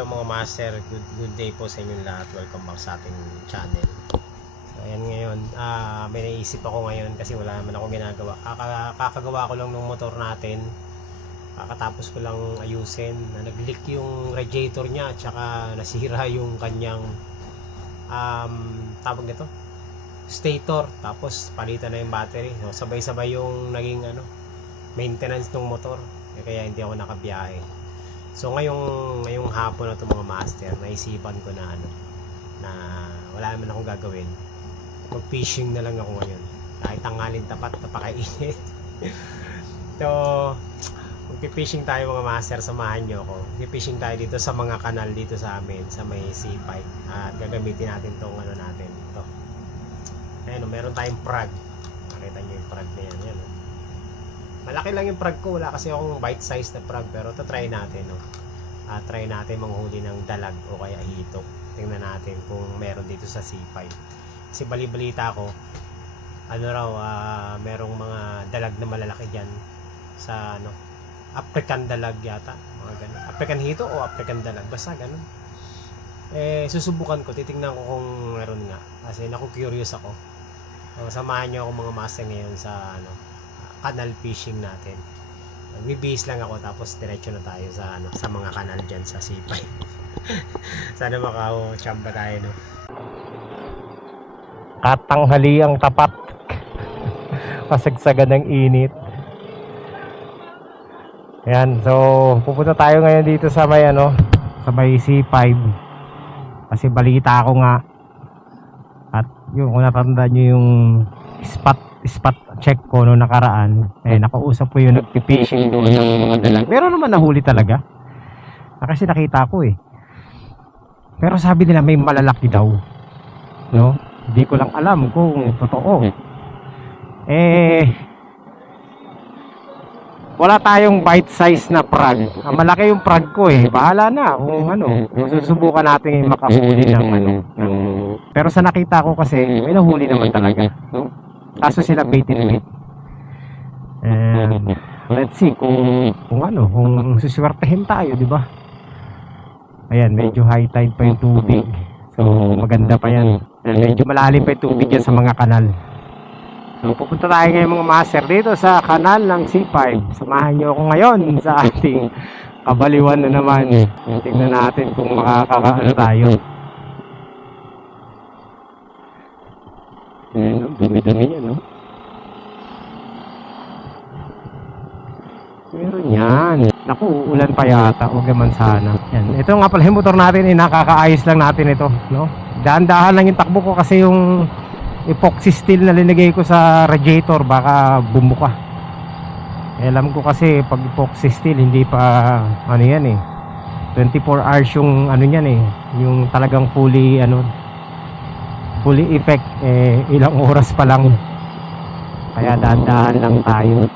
hello mga master, good day po sa inyong lahat. Welcome back sa ating channel. So ayan ngayon, may naisip ako ngayon kasi wala naman akong ginagawa. Kakagawa ko lang ng motor natin. Kakatapos ko lang ayusin. Nag-leak yung radiator niya at saka nasira yung kanyang tawag nito, stator. Tapos palitan na yung battery. So, sabay-sabay yung naging maintenance ng motor. Kaya hindi ako nakabiyahe. So ngayong hapon na ito mga master, naisipan ko na na wala naman akong gagawin. Mag-fishing na lang ako ngayon. Kahit tanghalin tapat, napakainit. So, mag-fishing tayo mga master, samahan nyo ako. Mag-fishing tayo dito sa mga kanal dito sa amin, sa may C5. At gagamitin natin itong natin. Ito. Ayan, meron tayong prag. Nakita nyo yung prag na yan. Yan, malaki lang yung prag ko, wala kasi akong bite size na prag, pero ito try natin, try natin manghuli ng dalag o kaya hito. Tingnan natin kung meron dito sa C5. Kasi bali-balita ko merong mga dalag na malalaki diyan sa African dalag yata, mga ganun. African hito o African dalag, basta ganun. Susubukan ko, titingnan ko kung meron nga kasi naku-curious ako. Samahan niyo ako mga master ngayon sa canal fishing natin. Bibihis lang ako tapos diretso na tayo sa mga kanal diyan sa C5. Sana makao-chamba tayo, no. Katanghali ang tapat. Pasagsagan ng init. Ayan, so pupunta tayo ngayon dito sa may sa may C5. Kasi balita ako nga at yung kung natandaan nyo yung spot check ko noong nakaraan, nakausap ko yung nagpipishing doon ng mga dalag. Meron naman nahuli talaga. Kasi nakita ko pero sabi nila may malalaki daw, no? Hindi ko lang alam kung totoo. Wala tayong bite size na prag. Malaki yung prag ko bahala na kung susubukan natin makahuli ng pero sa nakita ko kasi may nahuli naman talaga, no? Kaso sila bait and bait. And let's see kung suswertehin tayo, di ba? Ayan, medyo high tide pa yung tubig. So maganda pa yan. Medyo malalim pa yung tubig yan sa mga kanal. So pupunta tayo ngayon mga master dito sa kanal ng C5. Samahan nyo ako ngayon sa ating kabaliwan na naman. Tingnan natin kung makakakaano tayo. Dumi-dumi yan, no? Meron yan. Naku, uulan pa yata. Huwag naman sana. Yan. Ito nga pala yung motor natin, nakakaayos lang natin ito, no? Dahan-dahan lang yung takbo ko kasi yung epoxy steel na linagay ko sa radiator baka bumuka. Alam ko kasi pag epoxy steel hindi pa 24 hours yung yan yung talagang fully effect, ilang oras pa lang. Kaya dahan-dahan lang tayo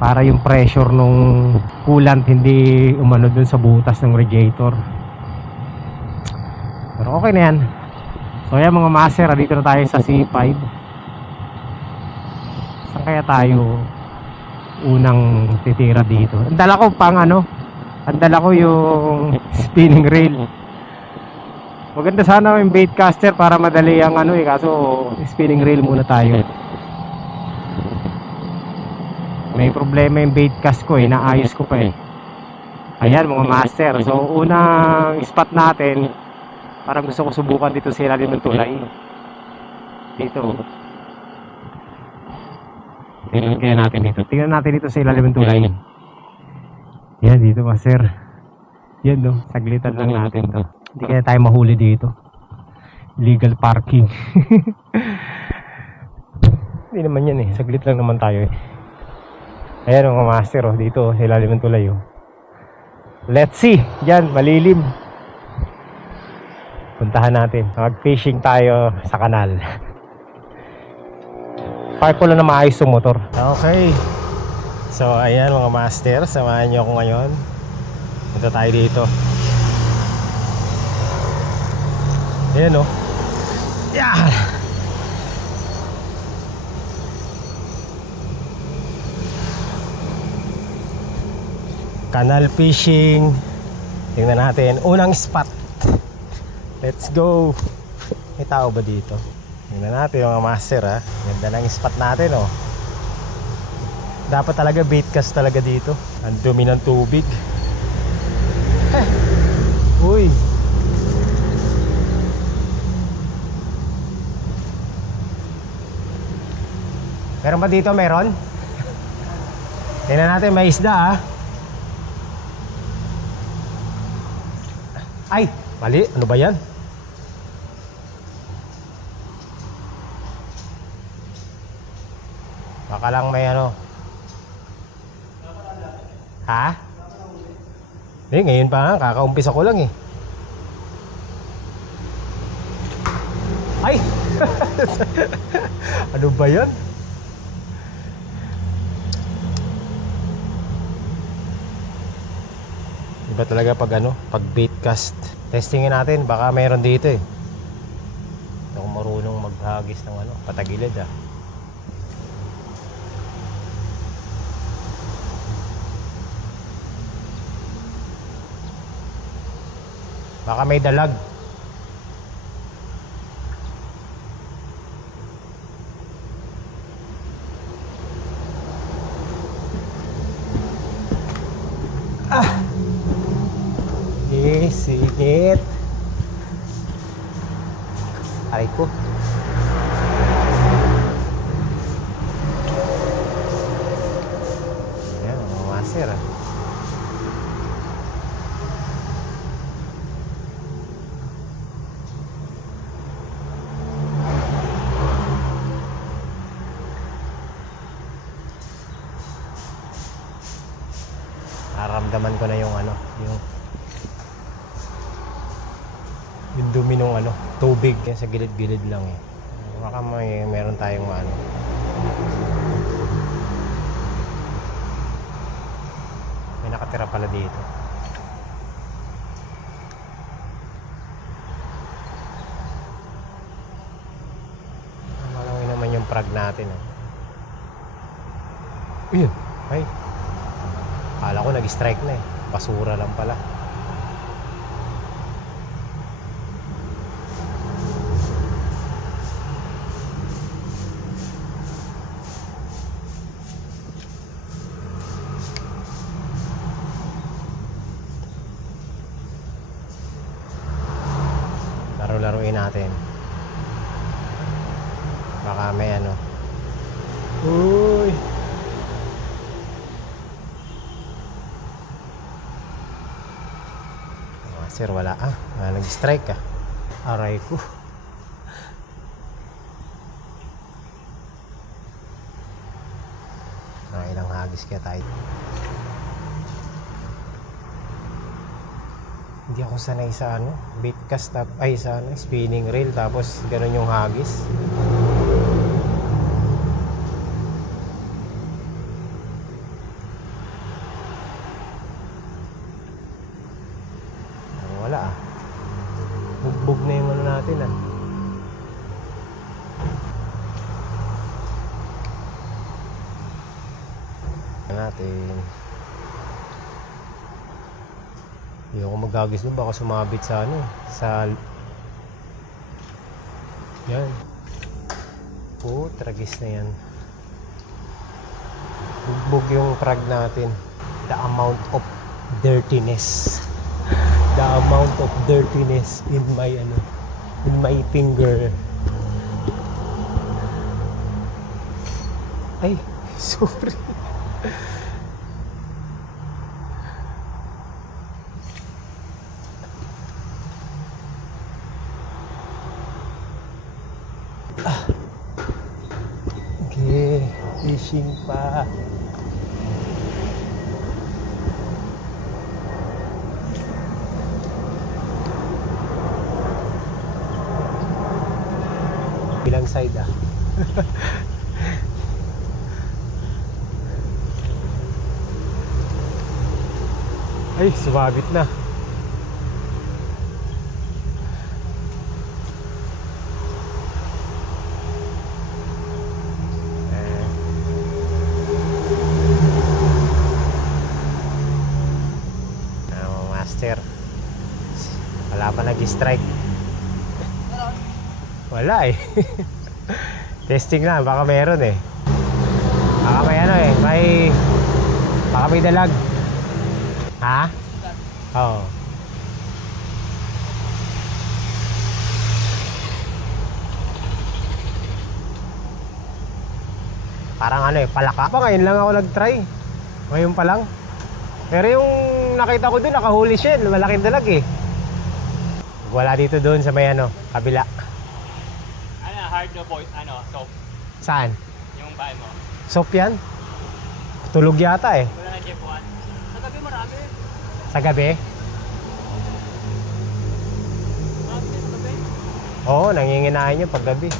para yung pressure nung coolant hindi umano dun sa butas ng radiator. Pero okay na yan. So yan mga master, dito na tayo sa C5. Saan kaya tayo unang titira dito? Ang dala ko yung spinning reel. Maganda sana yung bait caster para madali ang kaso spinning reel muna tayo. May problema yung bait cast ko naayos ko pa Ayan mga master, so unang spot natin, parang gusto ko subukan dito sa ilalim ng tulay. Dito. Tingnan natin dito sa ilalim ng tulay. Yan dito master. Yan saglitan lang natin to. Hindi kaya tayo mahuli dito. Legal parking. Hindi naman yan saglit lang naman tayo Ayan mga master dito sa ilalim ng tulay Let's see. Diyan malilim. Puntahan natin. Mag-fishing tayo sa kanal. Park ko lang na maayos yung motor. Okay. So ayan mga master, samahan niyo ako ngayon. Punta tayo dito. Ayan Yan. Canal fishing Tingnan natin. Unang spot. Let's go. May tao ba dito? Tingnan natin mga master ha. Ganda ng spot natin oh. Dapat talaga bait cast talaga dito. Ang dumi ng tubig. Uy. Meron ba dito? Meron? Tingnan natin, may isda ha. Ay, mali. Ano ba yan? Baka lang may ano. Ha? Hindi, ngayon pa nga. Kakaumpisa ko lang eh. Ay! Ano ba yan? Iba talaga pag ano, pag bait cast. Testingin natin, baka mayroon dito eh. Hindi ako marunong maghagis ng ano, patagilid ah. Baka may dalag. Ah! Singit. Aray ko. Ayan, mga master ah. Naramdaman ko na yung ano, yung dumi nung ano, tubig yan sa gilid-gilid lang eh. Baka meron tayong ano. May nakatira pala dito. Malawin naman yung prag natin eh. Ayun, ay. Akala ko nag-strike na eh. Basura lang pala. Laro-laruin natin. Baka may ano. Uy! Sir, wala ah. Nag-strike ah. Aray ko. Ilang hagis kaya tayo. Hindi ako sanay sa ano, bait cast ay sa ano, spinning reel tapos ganun yung hagis. Wala ah. Bugbog na yung ano natin ah. Natin. Hindi ako maghagis doon, baka sumabit sa ano, sa yan. Tragis na yan. Bugbog yung prag natin. The amount of dirtiness. The amount of dirtiness in my ano, in my finger. Ay, sorry. Okay, fishing pa. Bilang side ah. Ay, sumabit na. Master. strike. Wala eh. Testing lang, baka meron eh. Baka may ano eh, baka may dalag. Ha? Oo. Parang ano eh, palaka pa. Ngayon lang ako nag-try. Ngayon pa lang. Pero yung nakita ko dun, nakahuli siya. Malaking dalag eh. Wala dito doon sa may ano, kabila. Ano, hard na boy, ano, soap. Saan? Yung bahay mo. Soap yan? Tulog yata eh. Wala na Jeff 1. Sa gabi marami. Sa gabi? Marami din sa gabi. Oo, nanginginain yun pag gabi.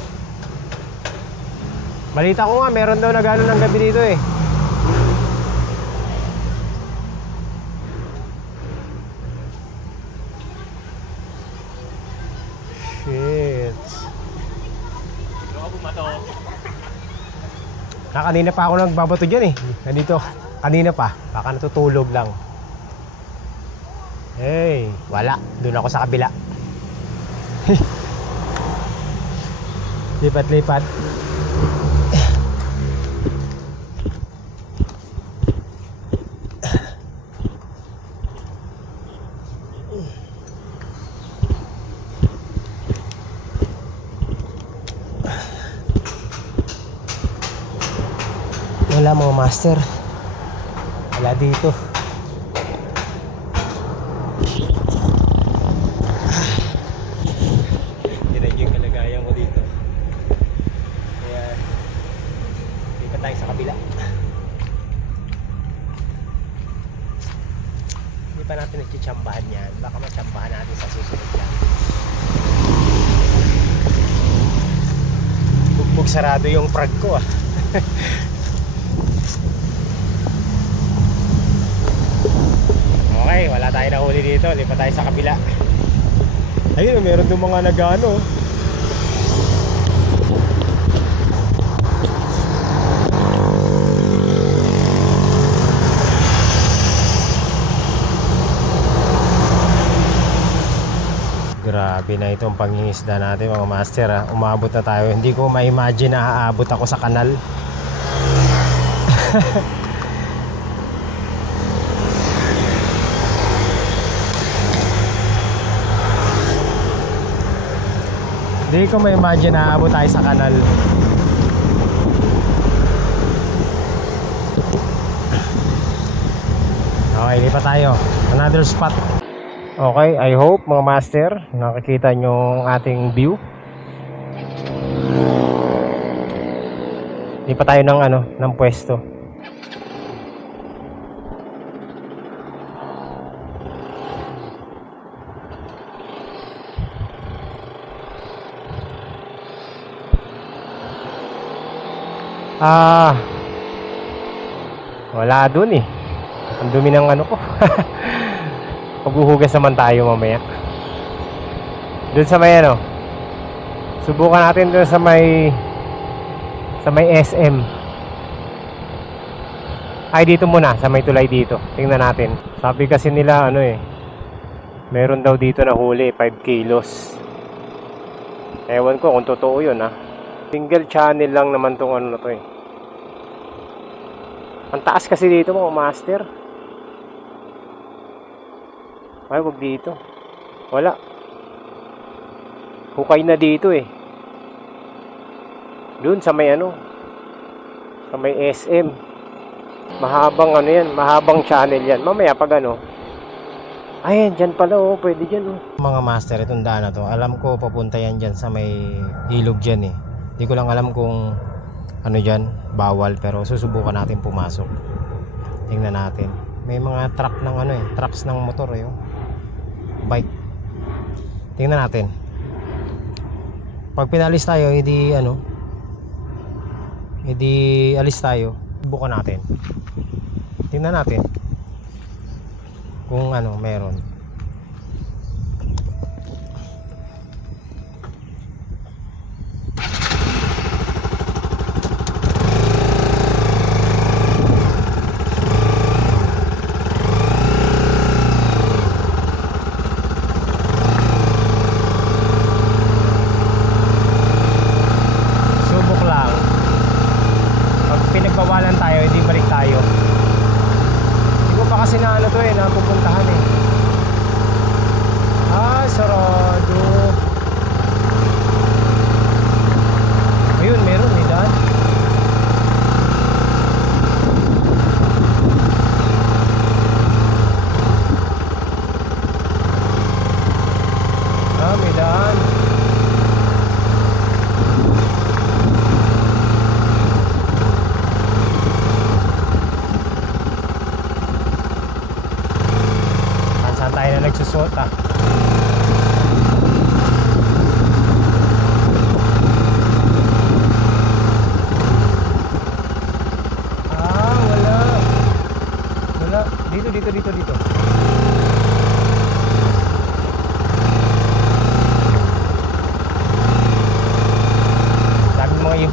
Balita ko nga, meron daw na gano'n ng gabi dito eh. Shit. Doon ka bumato. Kanina pa ako nagbabato dyan eh. Nandito, kanina pa. Baka natutulog lang. Hey, wala. Doon ako sa kabila. Lipat-lipat. Wala mga master. Wala dito. Yan yung kalagayan ko dito. Kaya lipat tayo sa kabila. Hindi pa natin nagchichambahan yan. Baka machambahan natin sa susunod yan. Bugbog sarado yung frag ko ah. Okay, wala tayo na huli dito. Lipat tayo sa kabila. Ayun, meron doon mga nagano. Grabe na itong pangingisda natin mga master ha. Umabot na tayo. Hindi ko ma-imagine na aabot ako sa kanal. Hindi ko ma-imagine na aabot tayo sa kanal. Okay, lipat tayo. Another spot. Okay, I hope mga master nakikita nyo ang ating view. Lipat tayo ng ano, ng pwesto. Wala dun eh. Ang dumi ng ano ko. Maghuhugas naman tayo mamaya. Doon sa may ano. Subukan natin doon sa may SM. Ay dito muna, sa may tulay dito. Tingnan natin. Sabi kasi nila ano eh. Meron daw dito na huli 5 kilos. Ewan ko kung totoo 'yun ah. Single channel lang naman tong ano na to eh. Ang taas kasi dito mga master. Ay, wag dito. Wala. Hukay na dito eh. Doon sa may ano. Sa may SM. Mahabang ano yan. Mahabang channel yan. Mamaya pag ano. Ayan, dyan pala oh. Pwede dyan oh. Mga master, itong daan na to. Alam ko papunta yan dyan sa may ilog dyan eh. Hindi ko lang alam kung ano dyan. Bawal. Pero susubukan natin pumasok. Tingnan natin. May mga truck ng ano eh. Trucks ng motor eh oh. Bike. Tingnan natin. Pag pinalis tayo, hindi ano, hindi alis tayo. Bukan natin. Tingnan natin kung ano meron.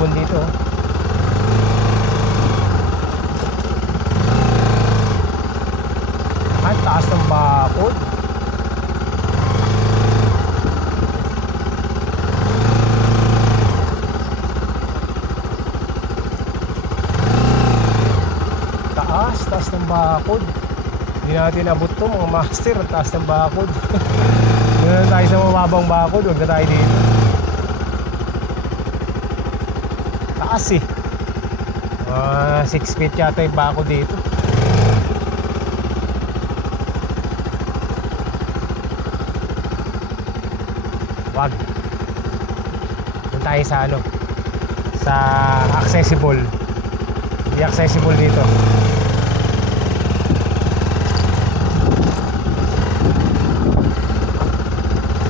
ibon dito. Ang taas ng bakod. Taas ng bakod. Hindi natin abot to mga master. Ang taas ng bakod. Doon na tayo sa mababang bakod. Huwag na tayo dito. Taas eh. 6 feet yata yung bakod dito. Wag. Doon tayo sa ano, sa accessible. Hindi accessible dito.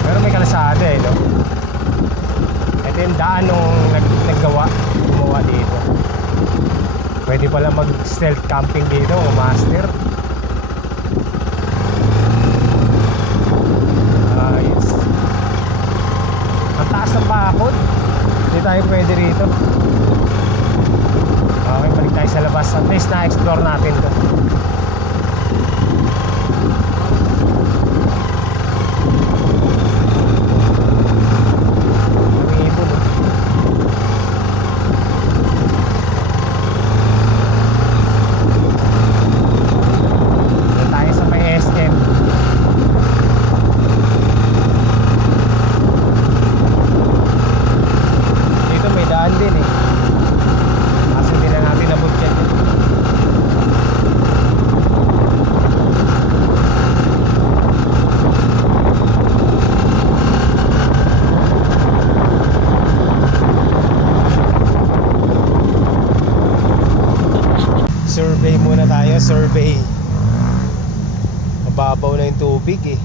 Pero may kalsada eh, no? Ito yung daan nung gumawa dito. Pwede pala mag stealth camping dito, master. Yes. Ang taas ng bakod. Hindi tayo pwede rito. Okay, balik tayo sa labas. At least na-explore natin to. Ang ibon eh. Doon tayo sa may SM. Dito may daan din eh. Kaso hindi na natin nabot yan. Survey muna tayo, survey. Mababaw na yung tubig eh.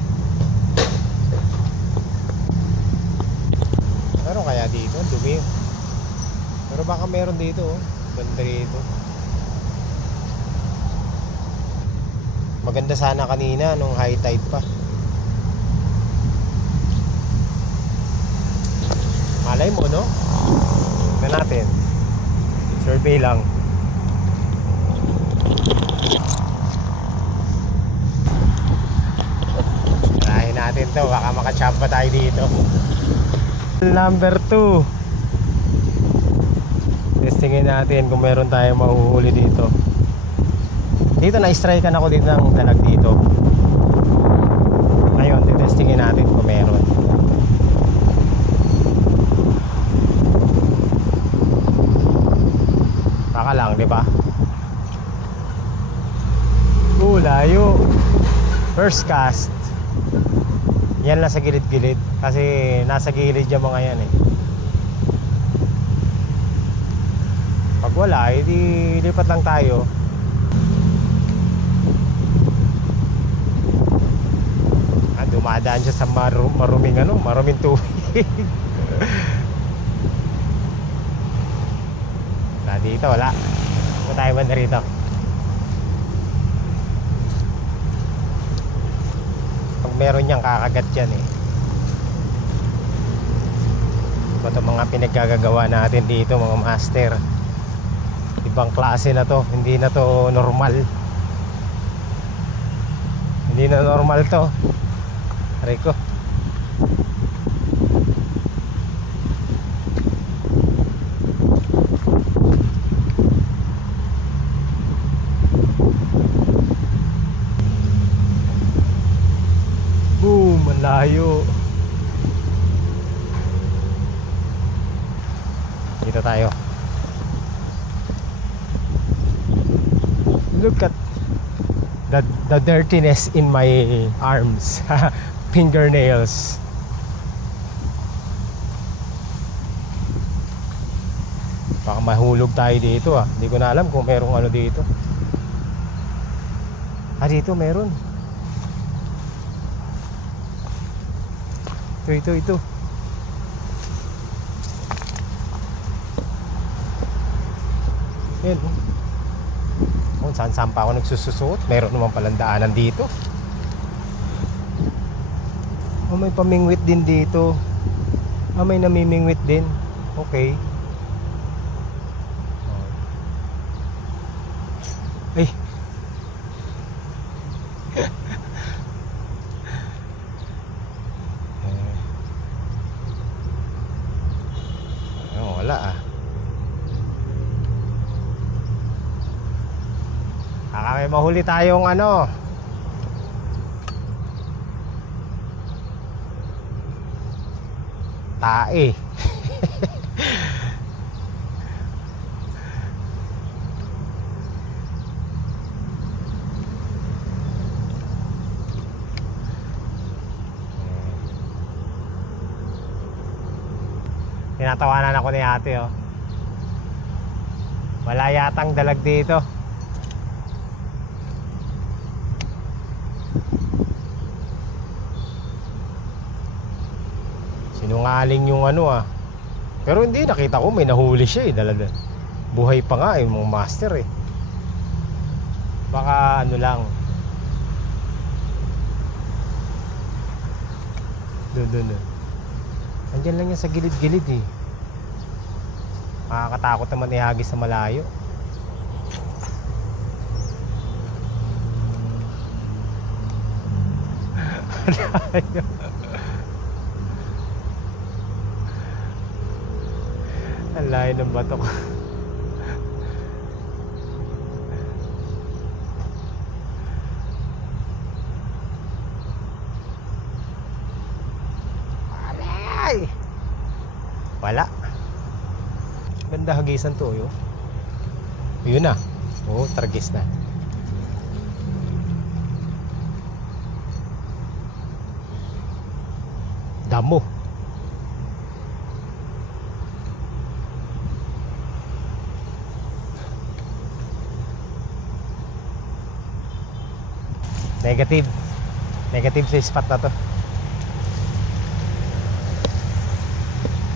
Pero kaya dito, dumi. Pero baka meron dito oh. Ganda rito. Maganda sana kanina nung high tide pa. Malay mo no? Tignan natin. Survey lang. Tirahin natin to. Baka makachamba tayo dito. Number 2. Testingin natin kung meron tayong mahuhuli dito. Dito na-strikean ako dito ng dalag dito. Ngayon, testingin natin kung meron. Baka lang, di ba? Layo. First cast. Yan lang sa gilid-gilid. Kasi nasa gilid yung mga yan eh. Pag wala, edi lipat lang tayo. Dumadaan siya sa maruming ano, maruming tubig. Dito wala. Kung tayo banda rito. Pag meron niyang kakagat yan eh. Ito mga pinaggagawa natin dito mga master. Ibang klase na to. Hindi na to normal. Hindi na normal to. Rico. Boom, ang layo. Dito tayo. Look at the dirtiness in my arms. Fingernails. Baka mahulog tayo dito ah. Hindi ko na alam kung merong ano dito. Ah, dito meron. Ito. Yan. Kung saan pa ako nagsususuot, meron naman palang daanan dito. Oh, may pamingwit din dito. Ah, may namimingwit din. Okay. wala ah. Baka may mahuli tayong ano. Tae. Tinatawanan ako ni ate oh. Wala yatang dalag dito. Sinungaling yung ano ah. Pero hindi, nakita ko may nahuli siya eh. Dalaga. Buhay pa nga eh, mga master eh. Baka ano lang. Doon. Andyan lang yan sa gilid-gilid eh. Makakatakot naman ihagis sa malayo. Ang layo ng batok. Aray! Wala. Ganda hagisan to yun. Yun na. Oo, targis na. Damo. Negative. Negative sa spot na to.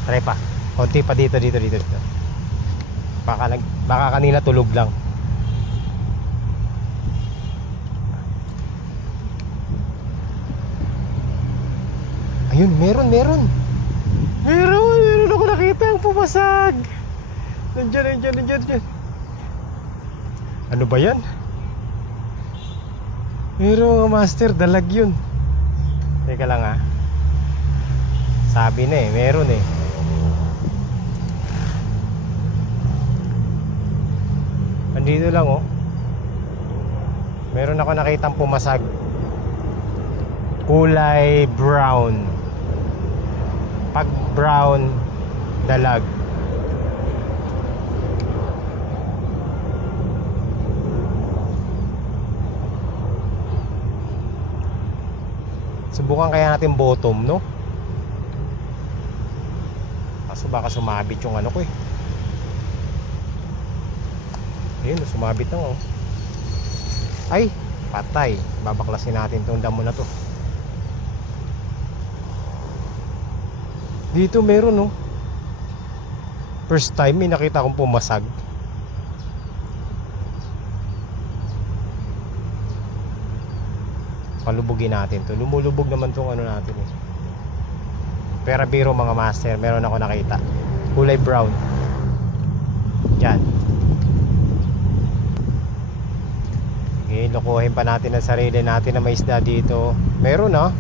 Try pa. Konti pa dito. Baka kanina tulog lang. Ayun, meron ako nakita ang pumasag. Nandiyan. Ano ba yan? Meron mga master, dalag yun. Teka lang ah. Sabi na eh, meron eh. Andito lang oh. Meron ako nakitang pumasag. Kulay brown. Pag brown, dalag. Subukan kaya natin bottom, no? Kaso baka sumabit yung ano ko eh. Ayun, sumabit na oh. Ay, patay. Babaklasin natin tong damo na to. Dito meron no. First time may nakita akong pumasag. Palubugin natin to. Lumulubog naman tong ano natin eh. Pero biro mga master, meron ako nakita. Kulay brown. Diyan. Okay, lokohin pa natin ang sarili natin na may isda dito. Meron ah.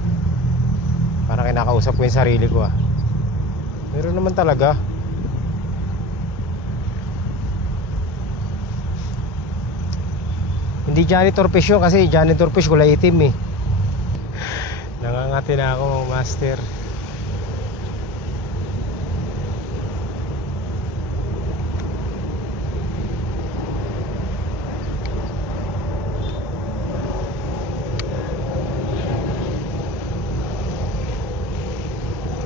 Parang kinakausap ko yung sarili ko ah. Meron naman talaga. Hindi janitor fish yun kasi janitor fish kulay itim eh. Nangangati na ako mga master.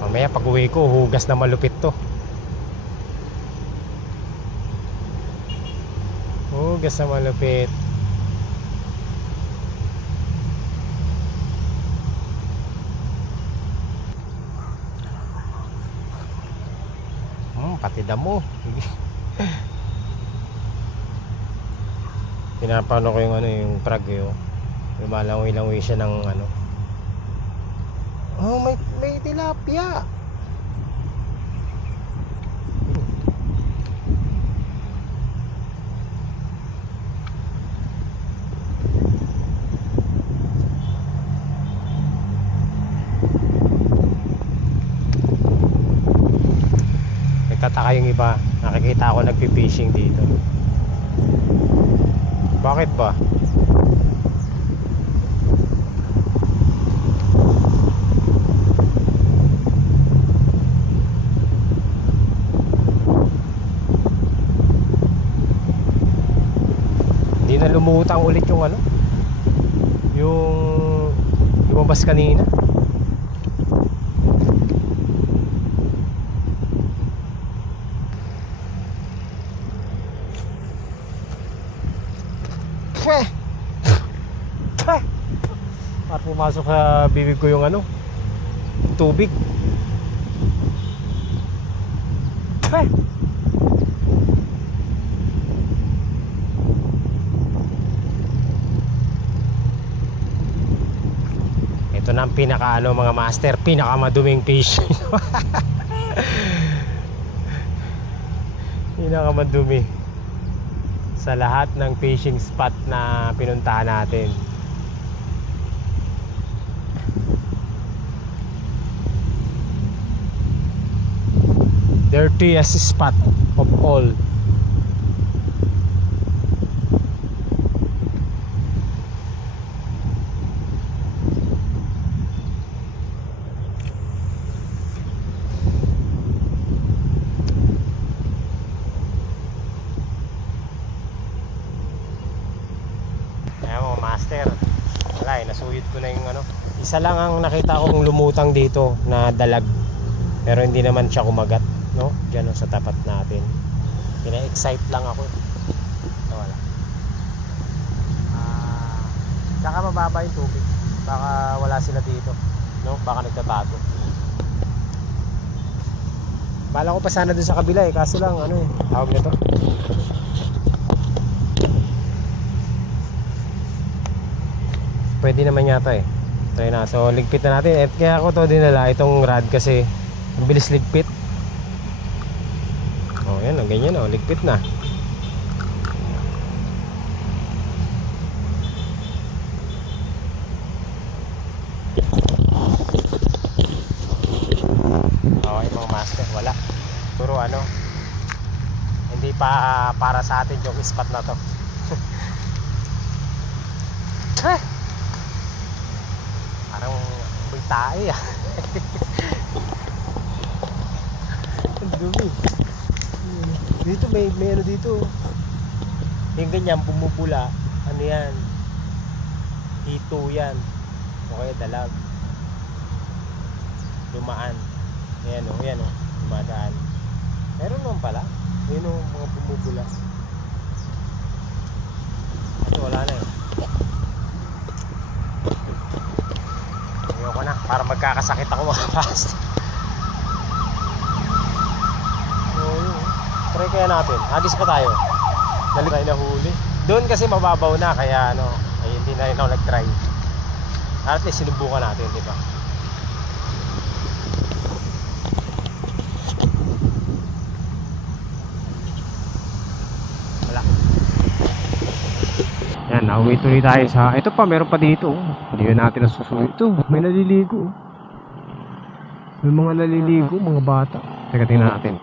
Mamaya pag uwi ko hugas na malupit to. Hugas na malupit. Pati damo. Pinapano ko yung ano yung prag yun. Lumalangoy-langoy siya ng ano. Oh, may tilapia. Teka nagtataka yung iba. Nakikita ako nagpi-fishing dito. Bakit ba? Hindi na lumutang ulit yung ano, yung lumabas kanina. At pumasok sa bibig ko yung ano, tubig. Ito na ang pinaka ano mga master, pinaka maduming fish. Pinaka madumi sa lahat ng fishing spot na pinuntahan natin. Dirtiest spot of all. Ayan mga master, wala eh, nasuyod ko na yung ano. Isa lang ang nakita kong lumutang dito na dalag, pero hindi naman siya kumagat, no? Diyan sa tapat natin. Pina-excite lang ako eh. Wala. Tsaka mababa yung tubig, baka wala sila dito, no? Baka nagtabago. Bala ko pa sana dun sa kabila eh, kaso lang ano eh, tawag nito, pwede naman yata eh. Try na. So ligpit na natin. At kaya ako to dinala itong rod kasi ang bilis ligpit. Oh, yan, ganyan oh, ligpit na. Okay mga master, wala. Puro ano, hindi pa para sa atin yung spot na to. Parang may tae ah. Ang dumi. Dito may ano dito. Yung ganyan pumupula. Ano yan? Hito yan. Okay, dalag. Dumaan. Ayan o, yan o. Dumadaan. Meron naman pala. Ayun o, mga pumupula. Ito wala na eh. Ayoko na, para magkakasakit ako mga fast. So yun, try kaya natin. Hagis pa tayo. Dali tayo nahuli. Doon kasi mababaw na, kaya ano, ay hindi na rin ako nag-try. At least sinubukan natin, di ba? Wala. Yan, nauwi tuloy tayo sa... Ito pa, meron pa dito. Hindi natin nasusunod. Ito, may naliligo. May mga naliligo, mga bata. Teka, tingnan natin.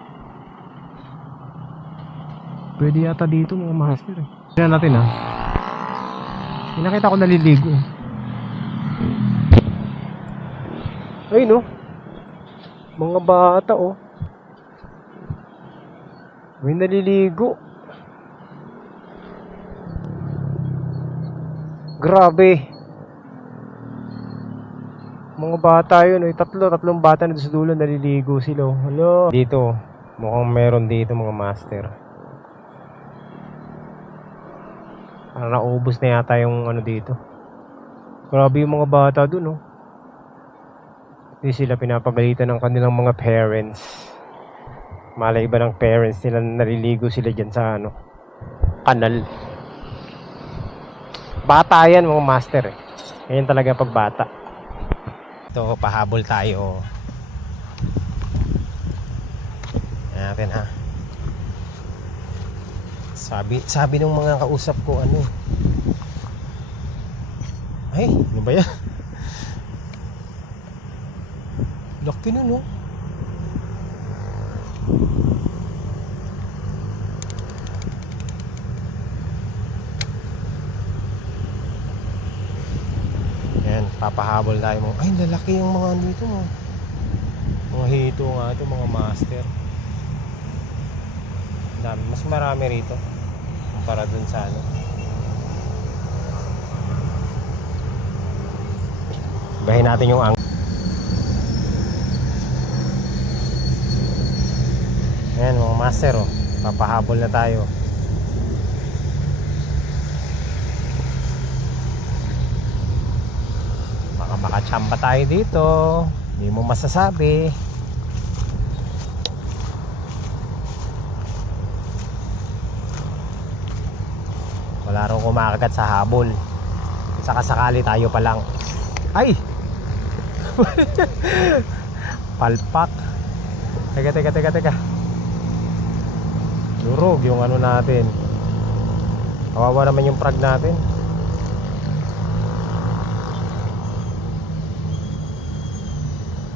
Pwede yata dito mga master eh. Tingnan natin ha. Nakita ko naliligo. Ay no. Mga bata oh. May naliligo. Grabe. Mga bata yun. Tatlong bata na sa dulo naliligo sila. Hello. Dito. Mukhang meron dito mga master. Parang naubos na yata yung ano dito. Grabe yung mga bata dun oh. Hindi sila pinapagalitan ng kanilang mga parents. Malay iba ng parents nila naliligo sila dyan sa ano, kanal. Bata yan mga master eh. Ganyan talaga pag bata. Ito, pahabol tayo. Yan natin ha. Sabi ng mga kausap ko ano. Ay, ano ba yan? Laki nun oh. Papahabol tayo mga, ay lalaki yung mga dito mga hito nga ito, mga master. Dami, mas marami rito kumpara dun sa ano. Bahin natin yung ayan mga master, oh. Papahabol na tayo. Baka makachamba tayo dito, hindi mo masasabi. Wala raw kumakagat sa habol. Saka sakali tayo pa lang. Ay! Palpak. Teka. Durog yung ano natin. Kawawa naman yung prag natin.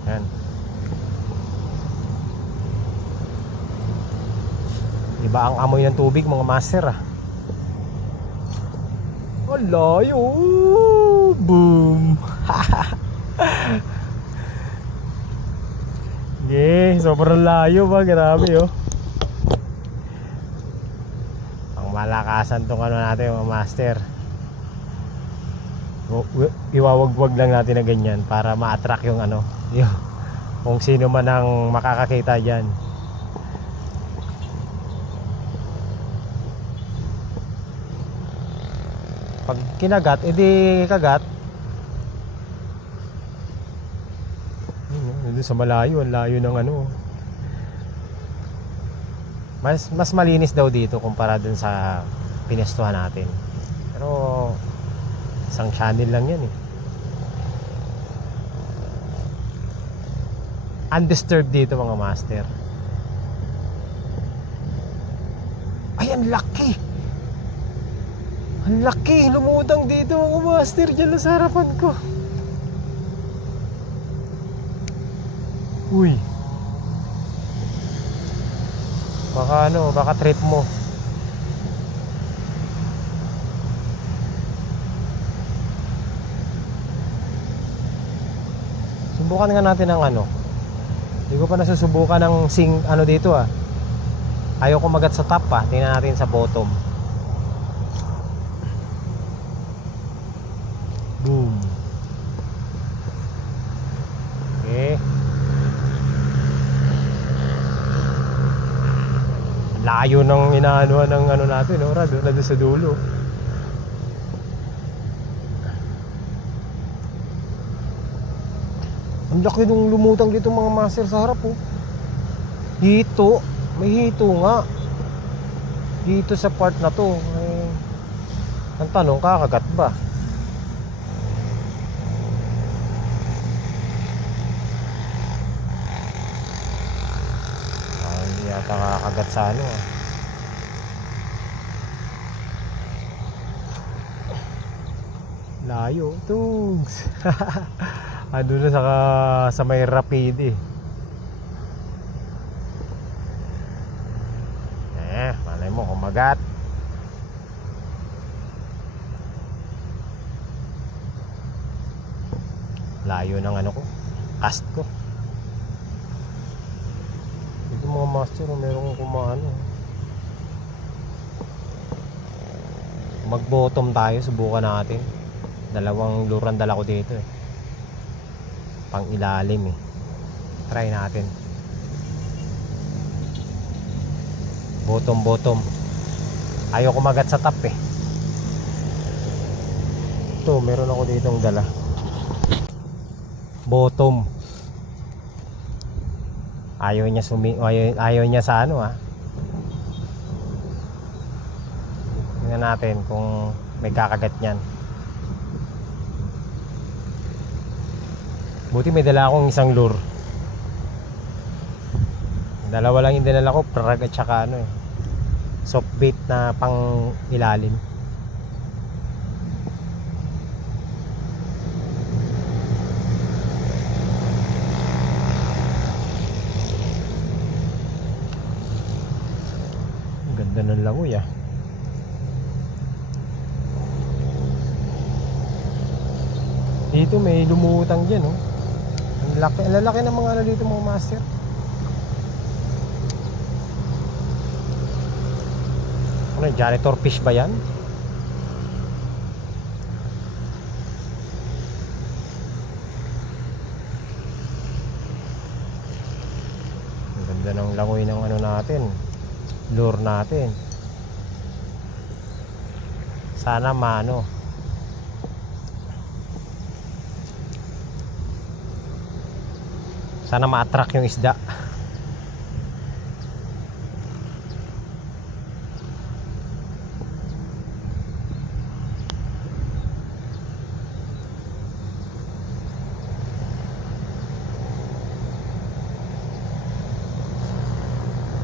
Yan. Iba ang amoy ng tubig mga master ah. Ang layo. Boom. Yeah, sobrang layo ba, grabe oh. Ang malakasan tong ano natin mga master. Iwawagwag lang natin na ganyan para ma-attract yung ano, yung, kung sino man ang makakakita dyan. Pag kinagat, edi kagat. Doon sa malayo, ang layo ng ano. Mas malinis daw dito kumpara dun sa pinestuhan natin. Pero isang channel lang yan eh. Undisturbed dito mga master. Ay, ang laki! Ang laki! Lumutang dito mga master dyan sa harapan ko. Uy, baka ano, baka trip mo. Subukan nga natin ng ano. Hindi ko pa nasusubukan ng ano dito ah. Ayaw ko magat sa top ah. Tingnan natin sa bottom. Boom. Okay. Layo ng inaanuhan ng ano natin, no? Doon na doon sa dulo. Ang laki nung lumutang dito mga master sa harap, oh. Hito. May hito nga. Dito sa part na to. Ang tanong, kakagat ba? Hindi yata kakagat sa ano ah. Layo, tugs. Ano na sa may rapid eh. Malay mo kumagat. Layo ng ano ko, cast ko. Ito mga master, merong kumaano. Mag bottom tayo, subukan natin. Dalawang luran dala ko dito eh. Pang ilalim eh. Try natin. Bottom. Ayaw kumagat sa top eh. Ito, meron ako ditong dala. Bottom. Ayaw niya sa ano ah. Tingnan natin kung may kakagat niyan. Buti may dala akong isang lure. Dalawa lang yung dinala ko, prag at saka ano eh, soft bait na pang ilalim. Ang ganda ng langoy ah. Dito may lumutang dyan, oh. Ang lalaki ng mga ano dito, mga master. Ano, janitor fish ba yan? Ang ganda ng langoy ng ano natin, lure natin. Sana maano, sana ma-attract yung isda.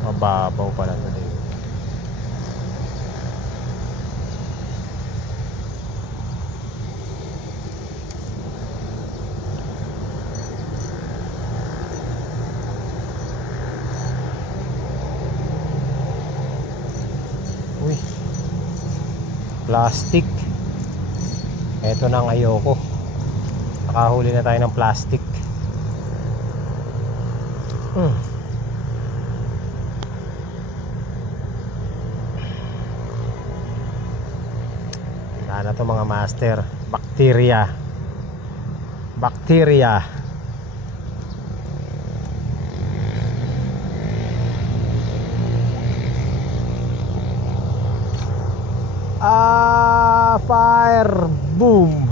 Mababaw pala ito dito. Uy, plastic. Eto na ang ayoko. Nakahuli na tayo ng plastic. Wala na to mga master. Bacteria. Bacteria. Fire boom.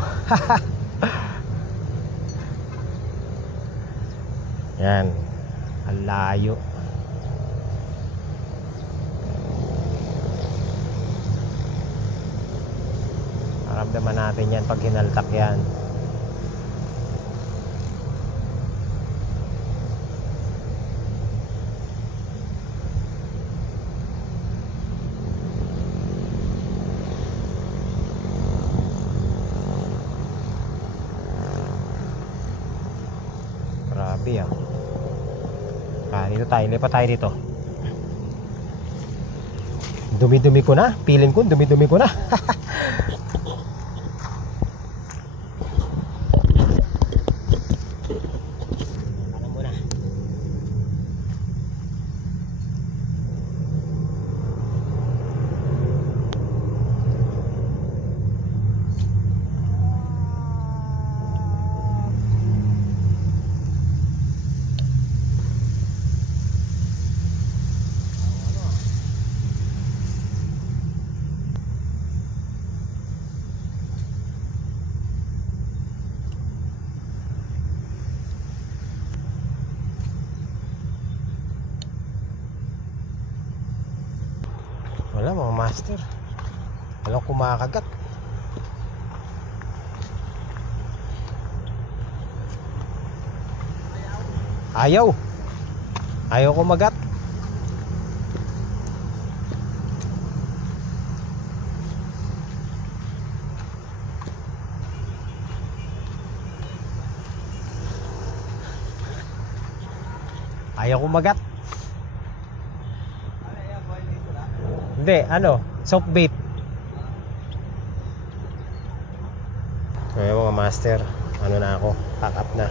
Yan. Ang layo. Maramdaman natin yan pag hinaltak yan. Grabe ah. Dito tayo, lipat tayo dito. Dumi-dumi ko na, feeling ko dumi-dumi ko na. Alam mo na. Wala mga master. Walang kumakagat. Ayaw. Ayaw kumagat. Ayaw kumagat. Hindi, ano, soft bait. Ngayon mga master, ano na ako, pack up na.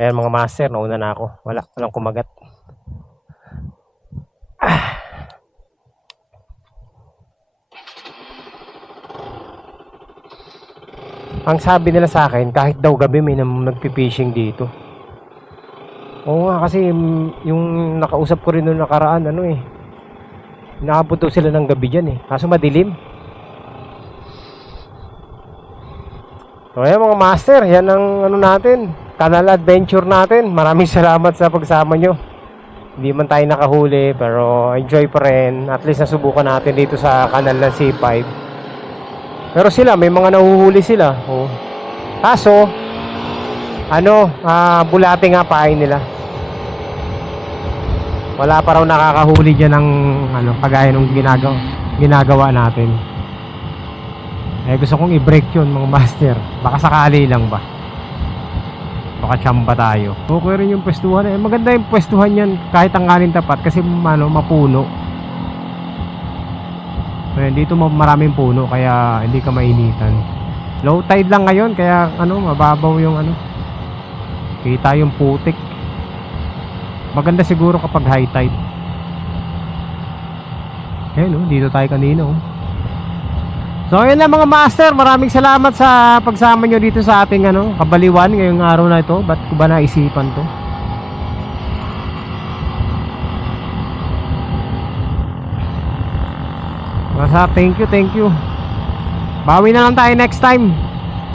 Ayan mga master, nauna na ako. Walang kumagat. Ang sabi nila sa akin, kahit daw gabi may nagpi-fishing dito. Oo nga, kasi yung nakausap ko rin noong nakaraan, ano eh, naabot daw sila ng gabi dyan eh, kaso madilim. So ayan mga master, yan ang ano natin, Canal Adventure natin. Maraming salamat sa pagsama nyo. Hindi man tayo nakahuli, pero enjoy pa rin. At least nasubukan natin dito sa kanal ng C5. Pero sila, may mga nahuhuli sila. Oh. Kaso, bulate nga pain nila. Wala pa raw nakakahuli dyan ng kagaya ng ginagawa natin. Eh gusto kong i-break yun mga master. Baka sakali lang ba. Baka tsamba tayo. Okay rin yung pwestuhan. Eh maganda yung pwestuhan yan kahit tanggalin tapat kasi ano, mapuno. Eh, dito maraming puno kaya hindi ka mainitan. Low tide lang ngayon kaya ano, mababaw yung ano. Kita yung putik. Maganda siguro kapag high tide. Ayun, dito tayo kanina. So ayun lang mga master, maraming salamat sa pagsama nyo dito sa ating ano, kabaliwan ngayong araw na ito. Ba't ko ba naisipan to? Thank you. Bawi na lang tayo next time.